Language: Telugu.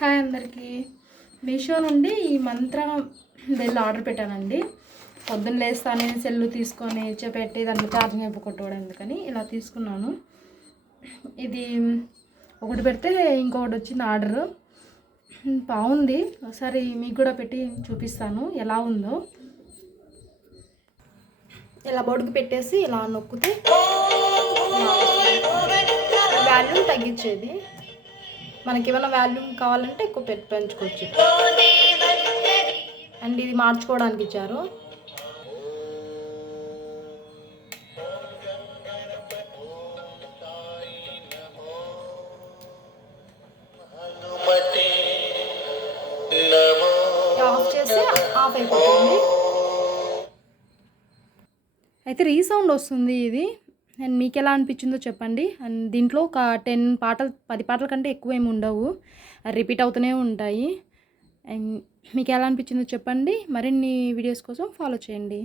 హాయ్ అందరికీ. మీషో నుండి ఈ మంత్ర బెల్ ఆర్డర్ పెట్టానండి. పొద్దున్న లేస్తానే సెల్లు తీసుకొని పెట్టి దాంట్లో ఛార్జింగ్ అయిపోగొట్టుకోవడం ఎందుకని ఇలా తీసుకున్నాను. ఇది ఒకటి పెడితే ఇంకొకటి వచ్చింది ఆర్డర్. బాగుంది. ఒకసారి మీకు కూడా పెట్టి చూపిస్తాను ఎలా ఉందో. ఇలా బోర్డుకి పెట్టేసి ఇలా నొక్కితే వాల్యూమ్ తగ్గించేది. మనకి ఏమైనా వాల్యూమ్ కావాలంటే ఎక్కువ పెంచుకోవచ్చు. అండ్ ఇది మార్చుకోవడానికి ఇచ్చారు. ఆఫ్ చేస్తే ఆఫ్ అయిపోతుంది. అయితే రీసౌండ్ వస్తుంది ఇది. అండ్ మీకు ఎలా అనిపించిందో చెప్పండి. అండ్ దీంట్లో ఒక 10 పాటల కంటే ఎక్కువ ఏమి ఉండవు, రిపీట్ అవుతూనే ఉంటాయి. అండ్ మీకు ఎలా అనిపించిందో చెప్పండి. మరిన్ని వీడియోస్ కోసం ఫాలో చేయండి.